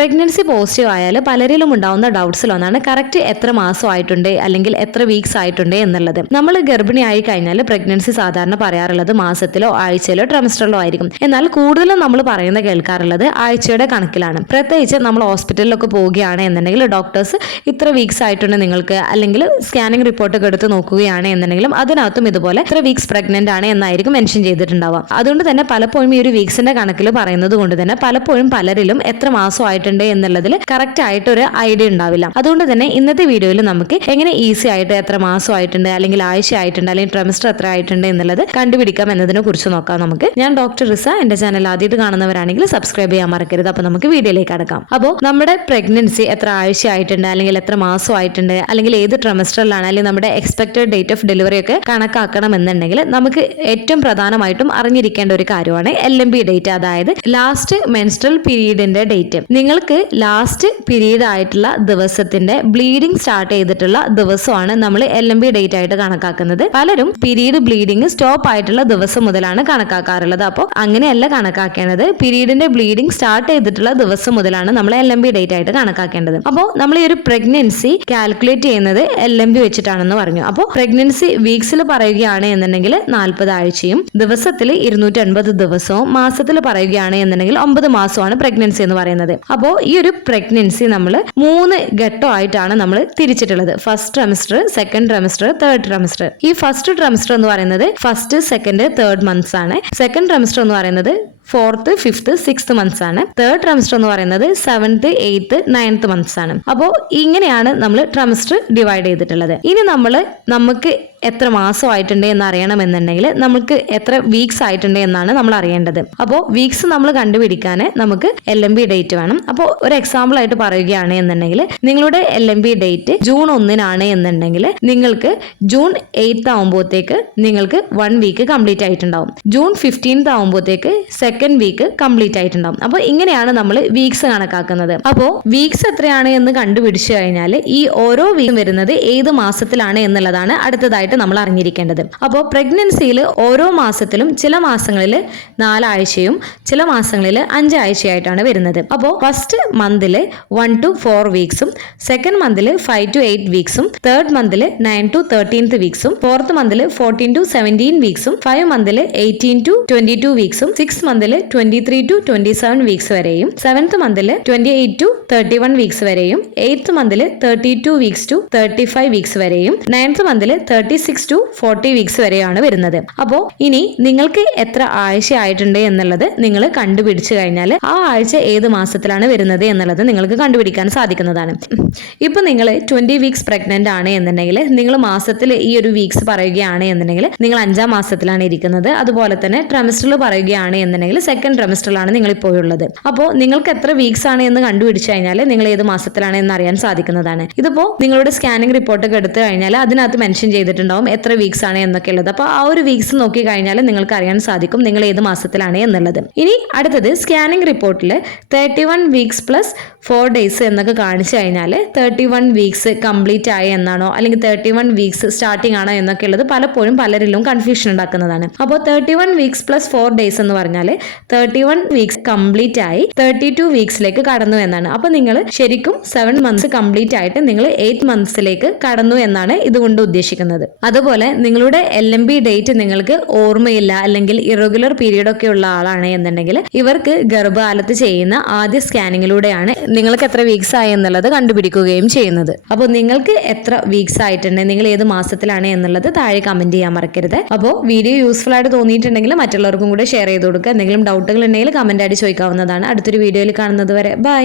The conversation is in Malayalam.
പ്രഗ്നൻസി പോസിറ്റീവ് ആയാൽ പലരിലും ഉണ്ടാവുന്ന ഡൗട്ട്സിൽ ഒന്നാണ് കറക്റ്റ് എത്ര മാസമായിട്ടുണ്ട് അല്ലെങ്കിൽ എത്ര വീക്സ് ആയിട്ടുണ്ട് എന്നുള്ളത്. നമ്മൾ ഗർഭിണിയായി കഴിഞ്ഞാൽ പ്രഗ്നൻസി സാധാരണ പറയാറുള്ളത് മാസത്തിലോ ആഴ്ചയിലോ ട്രമസ്റ്ററിലോ ആയിരിക്കും. എന്നാൽ കൂടുതലും നമ്മൾ പറയുന്ന കേൾക്കാറുള്ളത് ആഴ്ചയുടെ കണക്കിലാണ്. പ്രത്യേകിച്ച് നമ്മൾ ഹോസ്പിറ്റലിലൊക്കെ പോവുകയാണ് എന്നുണ്ടെങ്കിൽ ഡോക്ടേഴ്സ് ഇത്ര വീക്സ് ആയിട്ടുണ്ട് നിങ്ങൾക്ക്, അല്ലെങ്കിൽ സ്കാനിങ് റിപ്പോർട്ടൊക്കെ എടുത്ത് നോക്കുകയാണ് എന്നുണ്ടെങ്കിലും അതിനകത്തും ഇതുപോലെ ഇത്ര വീക്സ് പ്രഗ്നന്റ് ആണ് എന്നായിരിക്കും മെൻഷൻ ചെയ്തിട്ടുണ്ടാവുക. അതുകൊണ്ട് തന്നെ പലപ്പോഴും ഈ ഒരു വീക്സിന്റെ കണക്കിൽ പറയുന്നത് കൊണ്ട് തന്നെ പലപ്പോഴും പലരിലും എത്ര മാസമായിട്ടുണ്ട് എന്നുള്ളതിൽ കറക്റ്റ് ആയിട്ട് ഒരു ഐഡിയ ഉണ്ടാവില്ല. അതുകൊണ്ട് തന്നെ ഇന്നത്തെ വീഡിയോയിൽ നമുക്ക് എങ്ങനെ ഈസി ആയിട്ട് എത്ര മാസമായിട്ടുണ്ട് അല്ലെങ്കിൽ ആഴ്ച ആയിട്ടുണ്ട് അല്ലെങ്കിൽ ട്രമസ്റ്റർ എത്ര ആയിട്ടുണ്ട് എന്നുള്ളത് കണ്ടുപിടിക്കാം എന്നതിനെ കുറിച്ച് നോക്കാം. നമുക്ക് ഞാൻ ഡോക്ടർ റിസ. എന്റെ ചാനൽ ആദ്യമായിട്ട് കാണുന്നവരാണെങ്കിൽ സബ്സ്ക്രൈബ് ചെയ്യാൻ മറക്കരുത്. അപ്പൊ നമുക്ക് വീഡിയോയിലേക്ക് കടക്കാം. അപ്പോൾ നമ്മുടെ പ്രഗ്നൻസി എത്ര ആഴ്ച ആയിട്ടുണ്ട് അല്ലെങ്കിൽ എത്ര മാസമായിട്ടുണ്ട് അല്ലെങ്കിൽ ഏത് ട്രമസ്റ്ററിലാണ് അല്ലെങ്കിൽ നമ്മുടെ എക്സ്പെക്ടഡ് ഡേറ്റ് ഓഫ് ഡെലിവറി ഒക്കെ കണക്കാക്കണം എന്നുണ്ടെങ്കിൽ നമുക്ക് ഏറ്റവും പ്രധാനമായിട്ടും അറിഞ്ഞിരിക്കേണ്ട ഒരു കാര്യമാണ് LMP ഡേറ്റ്, അതായത് ലാസ്റ്റ് മെൻസ്ട്രൽ പീരീഡിന്റെ ഡേറ്റ്. നിങ്ങൾക്ക് ലാസ്റ്റ് പീരീഡ് ആയിട്ടുള്ള ദിവസത്തിന്റെ ബ്ലീഡിംഗ് സ്റ്റാർട്ട് ചെയ്തിട്ടുള്ള ദിവസമാണ് നമ്മൾ LMP ഡേറ്റ് ആയിട്ട് കണക്കാക്കുന്നത്. പലരും പീരീഡ് ബ്ലീഡിംഗ് സ്റ്റോപ്പ് ആയിട്ടുള്ള ദിവസം മുതലാണ് കണക്കാക്കാറുള്ളത്. അപ്പോൾ അങ്ങനെയല്ല കണക്കാക്കേണ്ടത്. പീരീഡിന്റെ ബ്ലീഡിംഗ് സ്റ്റാർട്ട് ചെയ്തിട്ടുള്ള ദിവസം മുതലാണ് നമ്മൾ LMP ഡേറ്റ് ആയിട്ട് കണക്കാക്കേണ്ടത്. അപ്പോൾ നമ്മൾ ഈ ഒരു പ്രഗ്നൻസി കാൽക്കുലേറ്റ് ചെയ്യുന്നത് LMP വെച്ചിട്ടാണെന്ന് പറഞ്ഞു. അപ്പോൾ പ്രഗ്നൻസി വീക്സിൽ പറയുകയാണ് എന്നുണ്ടെങ്കിൽ 40 ആഴ്ചയും ദിവസത്തിൽ 280 ദിവസവും മാസത്തിൽ പറയുകയാണ് എന്നുണ്ടെങ്കിൽ 9 മാസമാണ് പ്രഗ്നൻസി എന്ന് പറയുന്നത്. അപ്പോൾ ഈ ഒരു പ്രഗ്നൻസി നമ്മൾ 3 ഘട്ടമായിട്ടാണ് നമ്മൾ തിരിച്ചിട്ടുള്ളത്. First trimester, second trimester, third trimester. ഈ ഫസ്റ്റ് ട്രമസ്റ്റർ എന്ന് പറയുന്നത് ഫസ്റ്റ്, സെക്കൻഡ്, തേർഡ് മന്ത്സ് ആണ്. സെക്കൻഡ് ട്രമസ്റ്റർ എന്ന് പറയുന്നത് 4th, 5th, 6th മന്ത്സ് ആണ്. തേർഡ് ട്രമസ്റ്റർ എന്ന് പറയുന്നത് 7th, 8th, 9th മന്ത്സ് ആണ്. അപ്പോൾ ഇങ്ങനെയാണ് നമ്മൾ ട്രമസ്റ്റർ ഡിവൈഡ് ചെയ്തിട്ടുള്ളത്. ഇനി നമുക്ക് എത്ര മാസമായിട്ടുണ്ട് എന്ന് അറിയണമെന്നുണ്ടെങ്കിൽ നമുക്ക് എത്ര വീക്സ് ആയിട്ടുണ്ട് എന്നാണ് നമ്മൾ അറിയേണ്ടത്. അപ്പോൾ വീക്സ് നമ്മൾ കണ്ടുപിടിക്കാൻ നമുക്ക് LMP ഡേറ്റ് വേണം. അപ്പോൾ ഒരു എക്സാമ്പിൾ ആയിട്ട് പറയുകയാണ് എന്നുണ്ടെങ്കിൽ നിങ്ങളുടെ LMP ഡേറ്റ് ജൂൺ 1 എന്നുണ്ടെങ്കിൽ നിങ്ങൾക്ക് ജൂൺ 8 ആവുമ്പോഴത്തേക്ക് നിങ്ങൾക്ക് 1 വീക്ക് കംപ്ലീറ്റ് ആയിട്ടുണ്ടാവും. ജൂൺ 15 ആവുമ്പോഴത്തേക്ക് സെക്കൻഡ് വീക്ക് കംപ്ലീറ്റ് ആയിട്ടുണ്ടാവും. അപ്പോൾ ഇങ്ങനെയാണ് നമ്മൾ വീക്സ് കണക്കാക്കുന്നത്. അപ്പോൾ വീക്സ് എത്രയാണ് എന്ന് കണ്ടുപിടിച്ചു കഴിഞ്ഞാൽ ഈ ഓരോ വീക്കും വരുന്നത് ഏത് മാസത്തിലാണ് എന്നുള്ളതാണ് അടുത്തതായിട്ട് നമ്മൾ അറിഞ്ഞിരിക്കേണ്ടത്. അപ്പോൾ പ്രഗ്നൻസിയിൽ ഓരോ മാസത്തിലും ചില മാസങ്ങളിൽ 4 ആഴ്ചയും ചില മാസങ്ങളിൽ 5 ആഴ്ചയായിട്ടാണ് വരുന്നത്. അപ്പോൾ ഫസ്റ്റ് മന്തിൽ 1 to 4 വീക്സും, സെക്കൻഡ് മന്തിൽ 5 to 8 വീക്സും, തേർഡ് മന്തിൽ 9 to 13th വീക്സും, ഫോർത്ത് മന്തിൽ 14 to 17 വീക്സും, 5 മന്തിൽ 18 to 22 വീക്സും, 6 മന്തിൽ 23 to 27 വീക്സ് വരെയും, 7th മന്തിൽ 28 to 31 വീക്സ് വരെയും, 8th മന്തിൽ 32 വീക്സ് to 35 വീക്സ് വരെയും, 9th മന്തിൽ 36 to 40 വീക്സ് വരെയാണ് വരുന്നത്. അപ്പോൾ ഇനി നിങ്ങൾക്ക് എത്ര ആഴ്ച ആയിട്ടുണ്ട് എന്നുള്ളത് നിങ്ങൾ കണ്ടുപിടിച്ചു കഴിഞ്ഞാൽ ആ ആഴ്ച ഏത് മാസത്തിലാണ് വരുന്നത് എന്നുള്ളത് നിങ്ങൾക്ക് കണ്ടുപിടിക്കാൻ സാധിക്കുന്നതാണ്. ഇപ്പൊ നിങ്ങൾ 20 വീക്സ് പ്രഗ്നന്റ് ആണ് എന്നുണ്ടെങ്കിൽ നിങ്ങൾ മാസത്തിൽ ഈ ഒരു വീക്സ് പറയുകയാണ് എന്നുണ്ടെങ്കിൽ നിങ്ങൾ 5ാം മാസത്തിലാണ് ഇരിക്കുന്നത്. അതുപോലെ തന്നെ ട്രമസ്റ്ററിൽ പറയുകയാണ് എന്നുണ്ടെങ്കിൽ സെക്കൻഡ് ട്രമസ്റ്ററിലാണ് നിങ്ങൾ ഇപ്പോൾ ഉള്ളത്. അപ്പോൾ നിങ്ങൾക്ക് എത്ര വീക്സ് ആണ് എന്ന് കണ്ടുപിടിച്ചു കഴിഞ്ഞാൽ നിങ്ങൾ ഏത് മാസത്തിലാണ് എന്ന് അറിയാൻ സാധിക്കുന്നതാണ്. ഇതിപ്പോ നിങ്ങളുടെ സ്കാനിങ് റിപ്പോർട്ടൊക്കെ എടുത്തു കഴിഞ്ഞാൽ അതിനകത്ത് മെൻഷൻ ചെയ്തിട്ടുണ്ടാവും എത്ര വീക്സ് ആണ് എന്നൊക്കെ ഉള്ളത്. അപ്പോൾ ആ ഒരു വീക്സ് നോക്കി കഴിഞ്ഞാൽ നിങ്ങൾക്ക് അറിയാൻ സാധിക്കും നിങ്ങൾ ഏത് മാസത്തിലാണ് എന്നുള്ളത്. ഇനി അടുത്തത് സ്കാനിങ് റിപ്പോർട്ടിൽ 31 വീക്സ് പ്ലസ് 4 ഡേയ്സ് എന്നൊക്കെ കാണിച്ചു കഴിഞ്ഞാൽ 31 വീക്സ് കംപ്ലീറ്റ് ആയി എന്നാണോ അല്ലെങ്കിൽ 31 വീക്സ് സ്റ്റാർട്ടിംഗ് ആണോ എന്നൊക്കെ ഉള്ളത് പലപ്പോഴും പലരിലും കൺഫ്യൂഷൻ ഉണ്ടാക്കുന്നതാണ്. അപ്പോൾ 31 വീക്സ് പ്ലസ് 4 ഡേയ്സ് എന്ന് പറഞ്ഞാൽ 31 വീക്സ് കംപ്ലീറ്റ് ആയി 32 വീക്സിലേക്ക് കടന്നു എന്നാണ്. അപ്പോൾ നിങ്ങൾ ശരിക്കും 7 മന്ത്സ് കംപ്ലീറ്റ് ആയിട്ട് നിങ്ങൾ 8 മന്ത്സിലേക്ക് കടന്നു എന്നാണ് ഇതുകൊണ്ട് ഉദ്ദേശിക്കുന്നത്. അതുപോലെ നിങ്ങളുടെ LMP ഡേറ്റ് നിങ്ങൾക്ക് ഓർമ്മയില്ല അല്ലെങ്കിൽ ഇറഗുലർ പീരീഡ് ഒക്കെ ഉള്ള ആളാണ് എന്നുണ്ടെങ്കിൽ ഇവർക്ക് ഗർഭകാലത്ത് ചെയ്യുന്ന ആദ്യ സ്കാനിങ്ങിലൂടെയാണ് നിങ്ങൾക്ക് എത്ര വീക്സ് ആയി എന്നുള്ളത് കണ്ടുപിടിക്കുകയും ചെയ്യുന്നത്. അപ്പോൾ നിങ്ങൾക്ക് എത്ര വീക്സ് ആയിട്ടുണ്ട്, നിങ്ങൾ ഏത് മാസത്തിലാണ് എന്നുള്ളത് താഴെ കമന്റ് ചെയ്യാൻ മറക്കരുത്. അപ്പോൾ വീഡിയോ യൂസ്ഫുൾ ആയിട്ട് തോന്നിയിട്ടുണ്ടെങ്കിൽ മറ്റുള്ളവർക്കും കൂടെ ഷെയർ ചെയ്ത് കൊടുക്കുക. എന്തെങ്കിലും ഡൗട്ടുകൾ ഉണ്ടെങ്കിൽ കമന്റ് ആയിട്ട് ചോദിക്കാവുന്നതാണ്. അടുത്തൊരു വീഡിയോയിൽ കാണുന്നത് വരെ ബൈ.